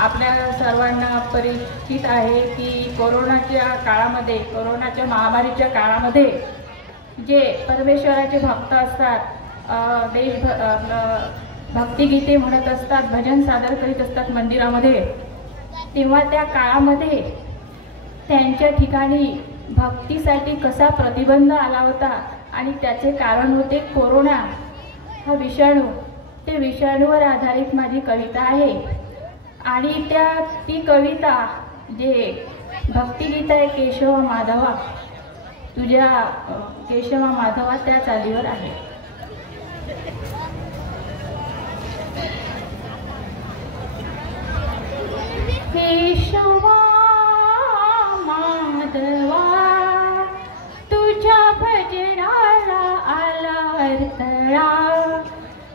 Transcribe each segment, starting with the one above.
आपल्या सर्वांना परिचित आहे की कोरोनाच्या काळामध्ये, कोरोनाच्या महामारीच्या काळामध्ये जे परमेश्वराचे भक्त असतात, भक्तिगीते म्हणत असतात, भजन सादर करीत असतात मंदिरामध्ये, तेव्हा त्या काळामध्ये त्यांच्या ठिकाणी भक्तीसाठी कसा प्रतिबंध आला होता आणि त्याचे कारण होते कोरोना हा विषाणू. ते विषाणूवर आधारित माझी कविता आहे आणि ती कविता जे भक्तिगीत आहे केशव माधवा तुझ्या केशव माधवा त्या चालीवर आहे. केशवा माधवा तुझ्या भजनाला आला अडथळा,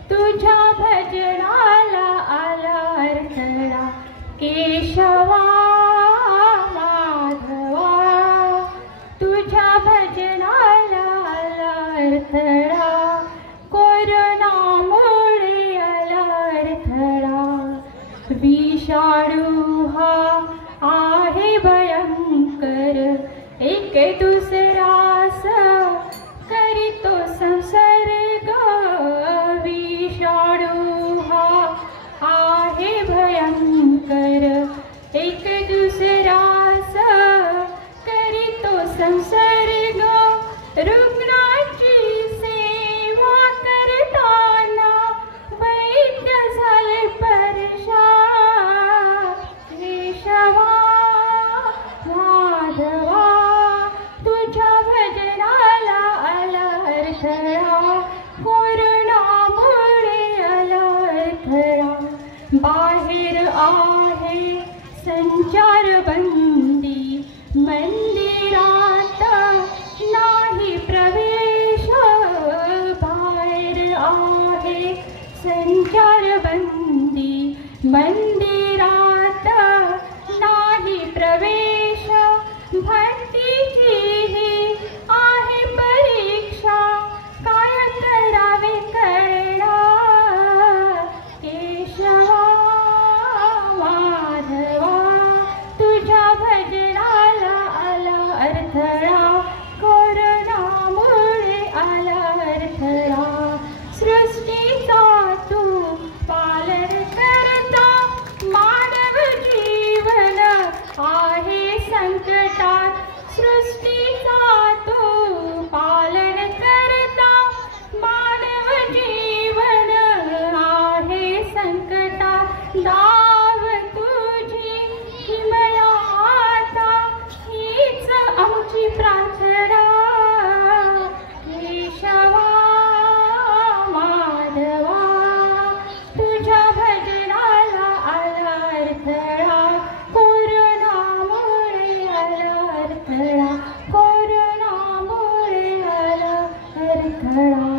तुझ्या भजनाला आला अडथळा. केशवा माधवा तुझ्या भजनाला आला अडथळा, कोरोनामुळे आला अडथळा. विषाणू हा आहे भयंकर, एक दुसरास करीतो संसर्ग. विषाणू हा आहे भयंकर, एक दुसरास करीतो संसर्ग. रुग्णाची सेवा करताना वैद्य झाले परेशान. केशवा माधवा तुझ्या भजनाला आला अडथळा, कोरोनामुळे आला अडथळा. बाहेर आहे संचारबंदी, मंदिरात नाही प्रवेश. बाहेर आहे संचारबंदी, मंदिरात नाही प्रवेश. भक्तीची ही आहे परीक्षा, काय करावे कळना. केशवा माधवा तुझ्या भजनाला आला अडथळा, कोरोनामुळे आला अडथळा. सृष्टीचा तू पालन करता, मानव जीवन आहे संकटात. सृष्टीचा तू पालन करता, मानव जीवन आहे संकटात. दाव तुझी हिमयाता हीच आमची प्रार्थना. केशवा माधवा तुझ्या भजनाला आला अडथळा, कोरोनामुळे आला अडथळा, कोरोनामुळे आला अडथळा.